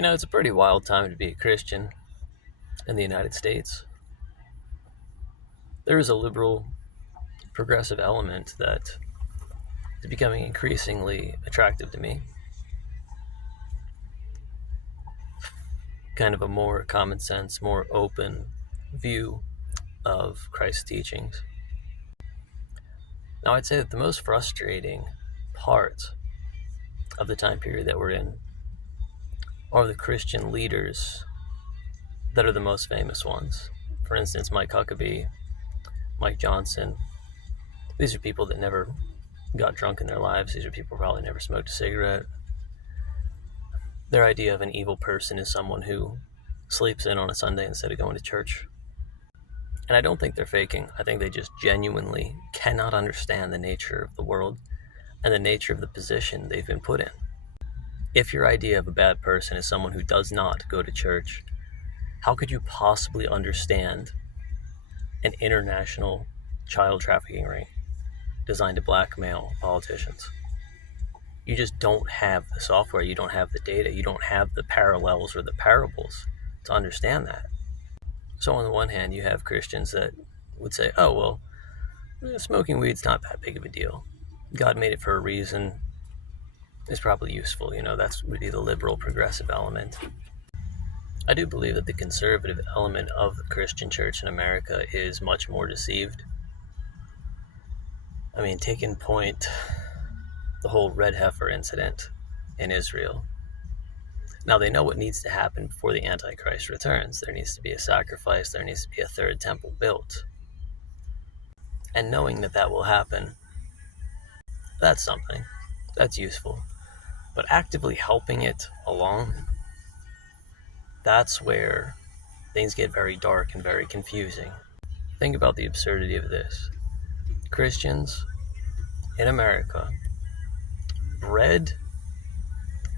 It's a pretty wild time to be a Christian in the United States. There is a liberal, progressive element that is becoming increasingly attractive to me. Kind of a more common sense, more open view of Christ's teachings. Now, I'd say that the most frustrating part of the time period that we're in are the Christian leaders that are the most famous ones. For instance, Mike Huckabee, Mike Johnson. These are people that never got drunk in their lives. These are people who probably never smoked a cigarette. Their idea of an evil person is someone who sleeps in on a Sunday instead of going to church. And I don't think they're faking. I think they just genuinely cannot understand the nature of the world and the nature of the position they've been put in. If your idea of a bad person is someone who does not go to church, how could you possibly understand an international child trafficking ring designed to blackmail politicians? You just don't have the software, you don't have the data, you don't have the parallels or the parables to understand that. So on the one hand, you have Christians that would say, oh, well, smoking weed's not that big of a deal. God made it for a reason. It's probably useful. That's would be the liberal progressive element. I do believe that the conservative element of the Christian church in America is much more deceived. Taking point the whole red heifer incident in Israel. Now, they know what needs to happen before the Antichrist returns. There needs to be a sacrifice. There needs to be a third temple built. And knowing that that will happen, that's something. That's useful. But actively helping it along, that's where things get very dark and very confusing. Think about the absurdity of this. Christians in America bred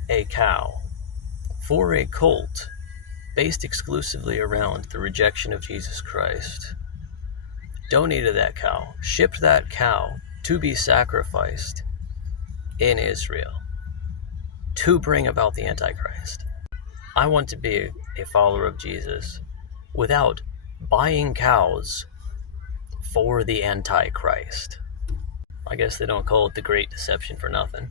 a cow for a cult based exclusively around the rejection of Jesus Christ, donated that cow, shipped that cow to be sacrificed in Israel to bring about the Antichrist. I want to be a follower of Jesus without buying cows for the Antichrist. I guess they don't call it the Great Deception for nothing.